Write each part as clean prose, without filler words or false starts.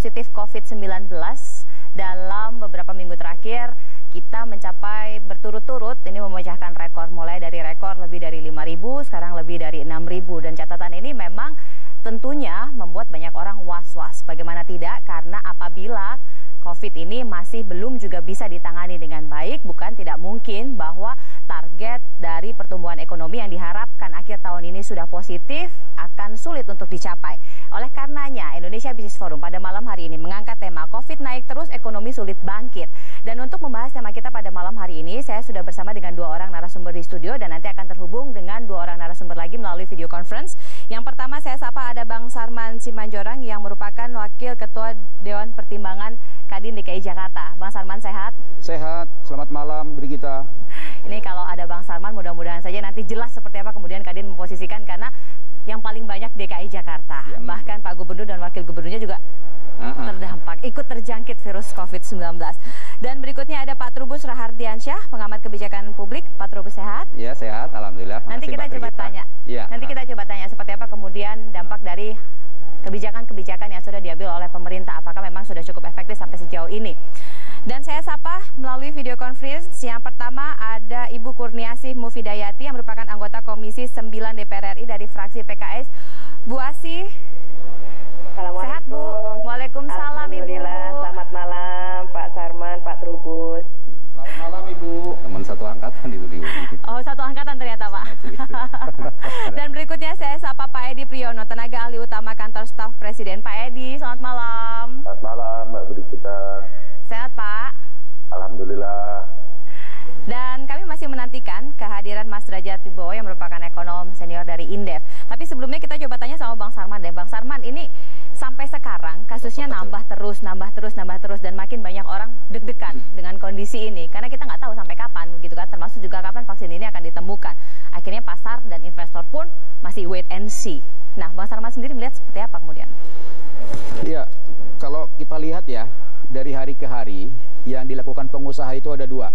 positif COVID-19 dalam beberapa minggu terakhir kita mencapai berturut-turut ini memecahkan rekor, mulai dari rekor lebih dari 5.000, sekarang lebih dari 6.000, dan catatan ini memang tentunya membuat banyak orang was-was. Bagaimana tidak, karena apabila COVID ini masih belum juga bisa ditangani dengan baik, bukan tidak mungkin bahwa target dari pertumbuhan ekonomi yang diharapkan akhir tahun ini sudah positif akan sulit untuk dicapai. Oleh karenanya, Indonesia Business Forum pada malam hari ini mengangkat tema COVID naik terus, ekonomi sulit bangkit. Dan untuk membahas tema kita pada malam hari ini, saya sudah bersama dengan dua orang narasumber di studio dan nanti akan terhubung dengan dua orang narasumber lagi melalui video conference. Yang pertama saya sapa ada Bang Sarman Simanjorang yang merupakan Wakil Ketua Dewan Pertimbangan Kadin DKI Jakarta. Bang Sarman sehat? Sehat, selamat malam Brigita. Ini kalau ada Bang Sarman mudah-mudahan saja nanti jelas seperti apa kemudian Kadin memposisikan, karena yang paling banyak DKI Jakarta. Ya. Bahkan Pak Gubernur dan Wakil Gubernurnya juga terdampak, ikut terjangkit virus COVID-19. Dan berikutnya ada Pak Trubus Rahardiansyah, pengamat kebijakan publik. Pak Trubus sehat? Ya, sehat, alhamdulillah. Nanti kita coba tanya. Ya. Nanti kita coba tanya seperti apa kemudian dampak dari kebijakan-kebijakan yang sudah diambil oleh pemerintah, apakah memang sudah cukup efektif sampai sejauh ini. Dan saya sapa melalui video conference. Yang pertama ada Ibu Kurniasih Mufidayati yang merupakan anggota Komisi 9 DPR RI dari fraksi PKS. Bu Asih, sehat Bu? Waalaikumsalam Ibu. Selamat malam Pak Sarman, Pak Trubus. Selamat malam Ibu. Teman satu angkatan itu Ibu. Oh, satu angkatan ternyata Pak. Dan berikutnya saya sapa Pak Edi Priyono, tenaga ahli utama kantor staf Presiden. Pak Edi, selamat malam. Selamat malam Mbak Brigita. Sehat Pak? Alhamdulillah. Dan kami masih menantikan kehadiran Mas Derajat Wibowo yang merupakan ekonom senior dari Indef. Tapi sebelumnya kita coba tanya sama Bang Sarman deh. Bang Sarman, ini sampai sekarang kasusnya nambah terus, dan makin banyak orang deg-degan dengan kondisi ini. Karena kita nggak tahu sampai kapan, gitu kan. Termasuk juga kapan vaksin ini akan ditemukan. Akhirnya pasar dan investor pun masih wait and see. Nah, Bang Sarman sendiri melihat seperti apa kemudian? Iya, kalau kita lihat ya, dari hari ke hari yang dilakukan pengusaha itu ada dua.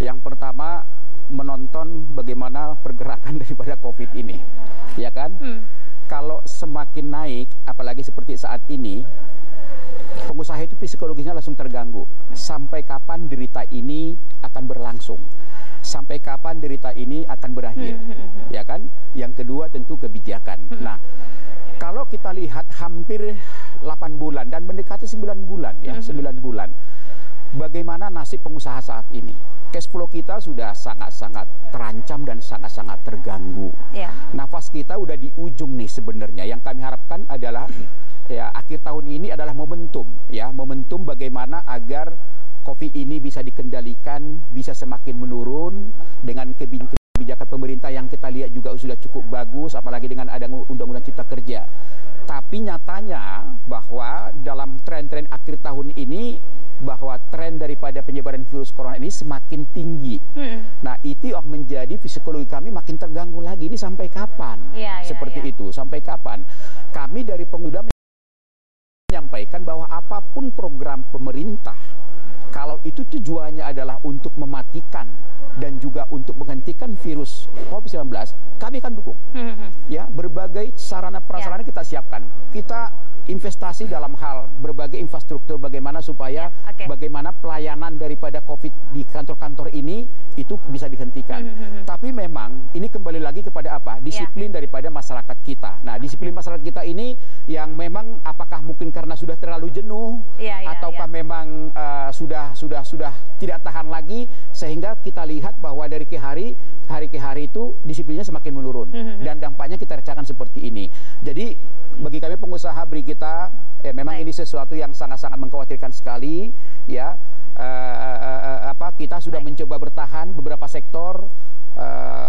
Yang pertama, menonton bagaimana pergerakan daripada COVID ini, ya kan? Kalau semakin naik, apalagi seperti saat ini, pengusaha itu psikologisnya langsung terganggu. Sampai kapan derita ini akan berlangsung? Sampai kapan derita ini akan berakhir? Ya kan? Yang kedua tentu kebijakan. Nah, kalau kita lihat hampir 8 bulan dan mendekati 9 bulan ya, 9 bulan. Bagaimana nasib pengusaha saat ini? Cash flow kita sudah sangat-sangat terancam dan sangat-sangat terganggu. Nafas kita udah di ujung nih sebenarnya. Yang kami harapkan adalah ya akhir tahun ini adalah momentum ya, momentum bagaimana agar COVID ini bisa dikendalikan, bisa semakin menurun dengan kebijakan pemerintah yang kita lihat juga sudah cukup bagus, apalagi dengan ada undang-undang cipta kerja. Tapi nyatanya bahwa dalam tren-tren akhir tahun ini, bahwa tren daripada penyebaran virus corona ini semakin tinggi. Nah, itu yang menjadi psikologi kami makin terganggu lagi. Ini sampai kapan? Seperti itu, sampai kapan? Kami dari Pemuda menyampaikan bahwa apapun program pemerintah, kalau itu tujuannya adalah untuk mematikan dan juga untuk menghentikan virus COVID-19, kami akan dukung. Ya, berbagai sarana prasarana kita siapkan. Kita investasi dalam hal berbagai infrastruktur bagaimana supaya bagaimana pelayanan daripada COVID di kantor-kantor ini itu bisa dihentikan. Tapi memang ini kembali lagi kepada apa? Disiplin daripada masyarakat kita. Nah, disiplin masyarakat kita ini yang memang apakah mungkin karena sudah terlalu jenuh ataukah memang sudah tidak tahan lagi, sehingga kita lihat bahwa dari ke hari ke hari itu disiplinnya semakin menurun dan dampaknya kita rasakan seperti ini. Jadi bagi kami pengusaha Brigita, memang ini sesuatu yang sangat-sangat mengkhawatirkan sekali ya. Kita sudah mencoba bertahan beberapa sektor,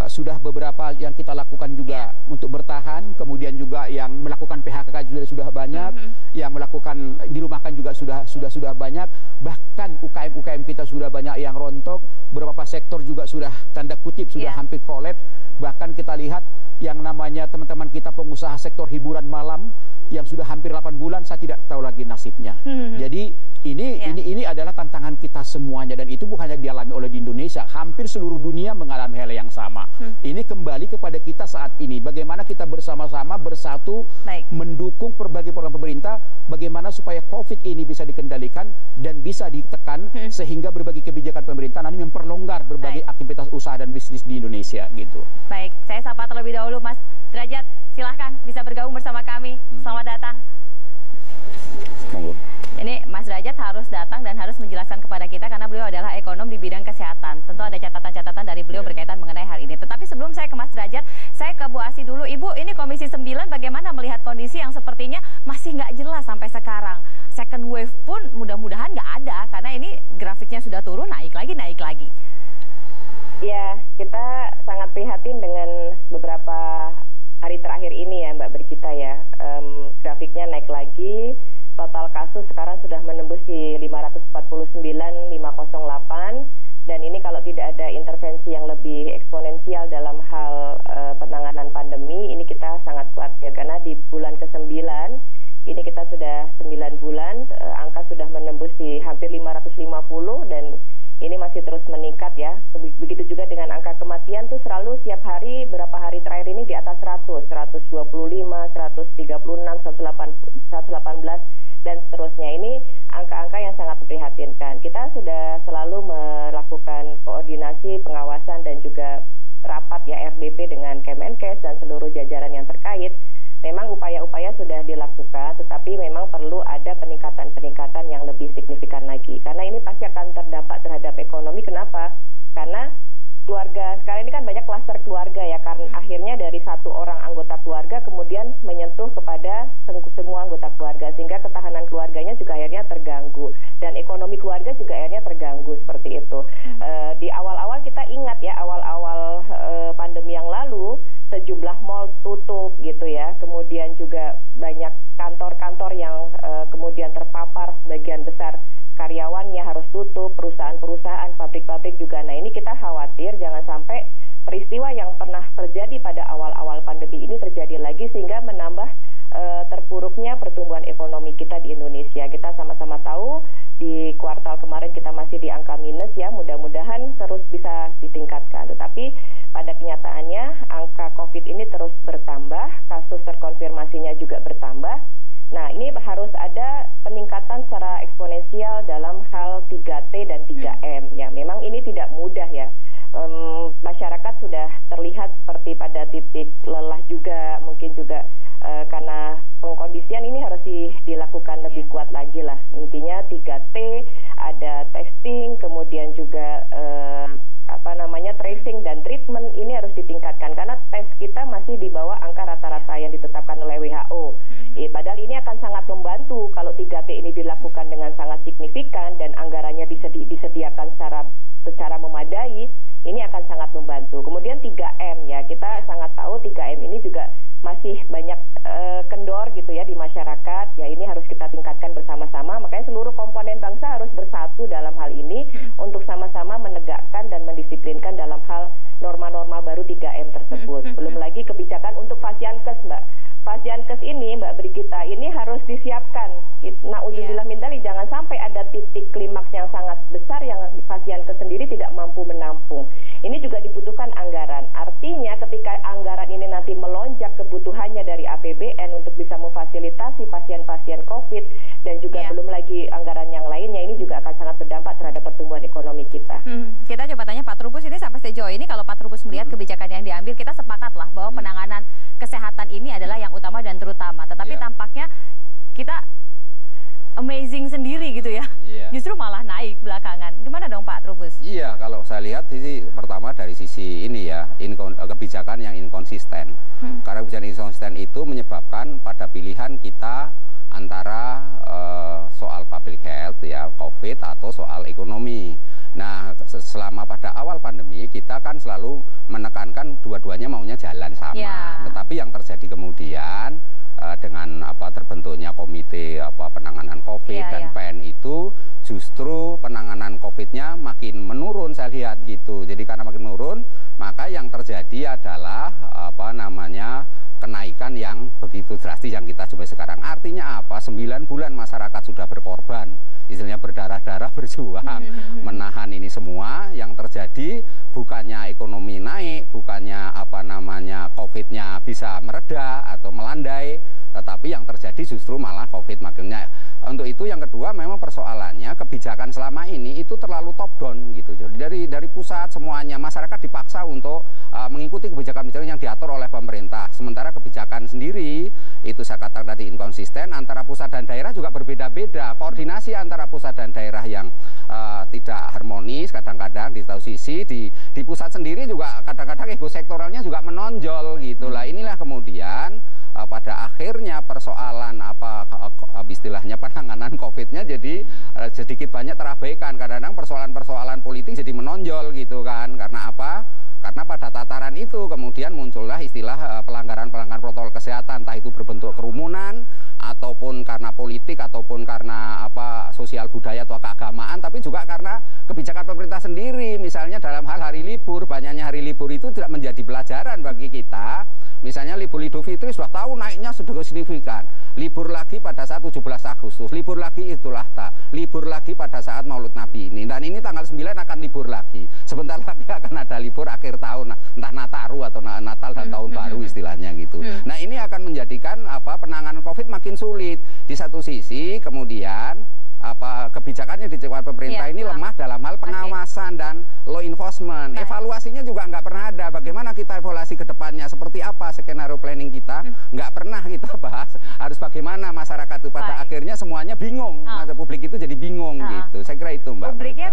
sudah beberapa yang kita lakukan juga untuk bertahan, kemudian juga yang melakukan PHK sudah banyak, yang melakukan dirumahkan juga sudah banyak, bahkan UKM kita sudah banyak yang rontok, beberapa sektor juga sudah tanda kutip sudah hampir kolaps. Bahkan kita lihat yang namanya teman-teman kita pengusaha sektor hiburan malam yang sudah hampir 8 bulan, saya tidak tahu lagi nasibnya. Jadi ini adalah tantangan kita semuanya, dan itu bukan hanya dialami oleh di Indonesia, hampir seluruh dunia mengalami hal yang sama. Ini kembali kembali kepada kita saat ini. Bagaimana kita bersama-sama bersatu mendukung berbagai program pemerintah, bagaimana supaya COVID ini bisa dikendalikan dan bisa ditekan sehingga berbagai kebijakan pemerintah nanti memperlonggar berbagai aktivitas usaha dan bisnis di Indonesia gitu. Baik, saya sapa terlebih dahulu Mas Derajat, silahkan bisa bergabung bersama kami. Selamat datang. Monggo. Ini Mas Derajat harus datang dan harus menjelaskan kepada kita karena beliau adalah ekonom di bidang kesehatan. Tentu ada catatan-catatan dari beliau berkaitan mengenai hal ini. Tetapi sebelum saya ke Mas Derajat, saya ke Bu Asih dulu. Ibu, ini Komisi 9 bagaimana melihat kondisi yang sepertinya masih nggak jelas sampai sekarang? Second wave pun mudah-mudahan nggak ada karena ini grafiknya sudah turun, naik lagi. Ya, kita sangat prihatin dengan beberapa hari terakhir ini ya Mbak Brigita ya. Grafiknya naik lagi. Total kasus sekarang sudah menembus di 549.508 dan ini kalau tidak ada intervensi yang lebih eksponensial dalam hal penanganan pandemi, ini kita sangat khawatir karena di bulan ke-9 ini kita sudah 9 bulan, angka sudah menembus di hampir 550 dan ini masih terus meningkat ya. Begitu juga dengan angka kematian tuh selalu setiap hari, berapa hari terakhir ini di atas 100, 125, 136, 118 dan seterusnya. Ini angka-angka yang sangat memprihatinkan. Kita sudah selalu melakukan koordinasi, pengawasan dan juga rapat ya RDP dengan Kemenkes dan seluruh jajaran yang terkait. Memang upaya-upaya sudah dilakukan, tetapi memang perlu ada peningkatan-peningkatan yang lebih signifikan lagi. Karena ini pasti akan terdampak terhadap ekonomi. Kenapa? Karena keluarga, sekarang ini kan banyak klaster keluarga ya, karena akhirnya dari satu orang anggota keluarga kemudian menyentuh kepada semua anggota keluarga, sehingga ketahanan keluarganya juga akhirnya terganggu dan ekonomi keluarga juga akhirnya terganggu seperti itu. Di awal-awal kita ingat ya, awal-awal pandemi yang lalu sejumlah mal tutup gitu ya, kemudian juga banyak kantor-kantor yang kemudian terpapar, sebagian besar karyawannya harus tutup, perusahaan-perusahaan, pabrik-pabrik juga. Nah ini kita khawatir jangan sampai peristiwa yang pernah terjadi pada awal-awal pandemi ini terjadi lagi sehingga menambah terpuruknya pertumbuhan ekonomi kita di Indonesia. Kita sama-sama tahu di kuartal kemarin kita masih di angka minus ya, mudah-mudahan terus bisa ditingkatkan. Tetapi pada kenyataannya angka COVID ini terus bertambah, kasus terkonfirmasinya juga bertambah. Nah, ini harus ada peningkatan secara eksponensial dalam hal 3T dan 3M. Ya, memang ini tidak mudah ya. Masyarakat sudah terlihat seperti pada titik lelah juga, mungkin juga karena pengkondisian ini harus dilakukan lebih kuat lagi lah. Intinya 3T, ada testing, kemudian juga tracing dan treatment ini harus ditingkatkan karena tes kita masih di bawah angka rata-rata yang ditetapkan oleh WHO. Padahal ini akan sangat membantu kalau 3T ini dilakukan dengan sangat signifikan dan anggarannya disediakan secara memadai, ini akan sangat membantu. Kemudian 3M ya, kita sangat tahu 3M ini juga masih banyak kendor gitu ya di masyarakat. Ya ini harus kita tingkatkan bersama-sama. Makanya seluruh komponen bangsa harus bersatu dalam hal ini untuk sama-sama menegakkan dan mendisiplinkan dalam hal norma-norma baru 3M tersebut. Belum lagi kebijakan untuk Fasiankes, Mbak. Fasiankes ini, Mbak Brigita, ini harus disiapkan. Na'udzubillah min dzalik, jangan sampai ada titik klimaks yang sangat besar yang Fasiankes sendiri tidak mampu menampung. Ini juga dibutuhkan anggaran. Artinya ketika anggaran ini nanti melonjak kebutuhannya dari APBN untuk bisa memfasilitasi pasien-pasien COVID dan juga belum lagi anggaran yang lainnya, ini juga akan sangat berdampak terhadap pertumbuhan ekonomi kita. Kita coba tanya Pak Trubus ini sampai sejauh ini kalau Pak Trubus melihat kebijakan yang diambil, kita sepakatlah bahwa penanganan kesehatan ini adalah yang utama dan terutama. Tetapi tampaknya kita amazing sendiri gitu ya. Justru malah naik belakangan. Gimana dong Pak Trubus? Iya, kalau saya lihat sisi pertama dari sisi ini ya, kebijakan yang inkonsisten. Karena kebijakan inkonsisten itu menyebabkan pada pilihan kita antara soal public health ya, COVID atau soal ekonomi. Nah, selama pada awal pandemi kita kan selalu menekankan dua-duanya maunya jalan sama. Tetapi yang terjadi kemudian dengan terbentuknya komite penanganan COVID dan PN itu justru penanganan COVID-nya makin menurun, saya lihat gitu. Jadi karena makin menurun, maka yang terjadi adalah kenaikan yang begitu drastis yang kita jumpai sekarang. Artinya apa? 9 bulan masyarakat sudah berkorban, istilahnya berdarah-darah berjuang menahan ini semua. Yang terjadi bukannya ekonomi naik, bukannya bisa mereda atau melandai, tetapi yang terjadi justru malah COVID makanya. Untuk itu yang kedua memang persoalannya kebijakan selama ini itu terlalu top down gitu. Jadi dari pusat semuanya masyarakat dipaksa untuk mengikuti kebijakan-kebijakan yang diatur oleh pemerintah. Sementara kebijakan sendiri itu saya katakan tadi inkonsisten, antara pusat dan daerah juga berbeda-beda. Koordinasi antara pusat dan daerah yang tidak harmonis kadang-kadang di satu sisi, di pusat sendiri juga kadang-kadang ego sektoralnya juga menonjol gitu lah. Inilah kemudian pada akhirnya persoalan istilahnya penanganan COVID-nya jadi sedikit banyak terabaikan. Kadang-kadang persoalan-persoalan politik jadi menonjol gitu kan. Karena apa? Karena pada tataran itu kemudian muncullah istilah pelanggaran-pelanggaran protokol kesehatan, entah itu berbentuk kerumunan ataupun karena politik ataupun karena sosial budaya atau keagamaan, tapi juga karena kebijakan pemerintah sendiri. Misalnya dalam hal hari libur, banyaknya hari libur itu tidak menjadi pelajaran bagi kita. Misalnya libur Idul Fitri sudah tahu naiknya sudah signifikan. Libur lagi pada saat 17 Agustus, libur lagi Idul Adha, libur lagi pada saat Maulid Nabi ini. Dan ini tanggal 9 akan libur lagi. Sebentar lagi akan ada libur akhir tahun, entah Nataru atau Natal dan Tahun Baru istilahnya gitu. Nah, ini akan menjadikan penanganan COVID makin sulit. Di satu sisi kemudian kebijakannya di pemerintah ini lemah dalam hal pengawasan dan law enforcement. Evaluasinya juga nggak pernah ada. Bagaimana kita evaluasi ke depannya? Seperti apa skenario planning kita? Nggak pernah kita bahas. Harus bagaimana masyarakat itu pada akhirnya semuanya bingung. Masa publik itu jadi bingung gitu. Saya kira itu, Mbak. Publiknya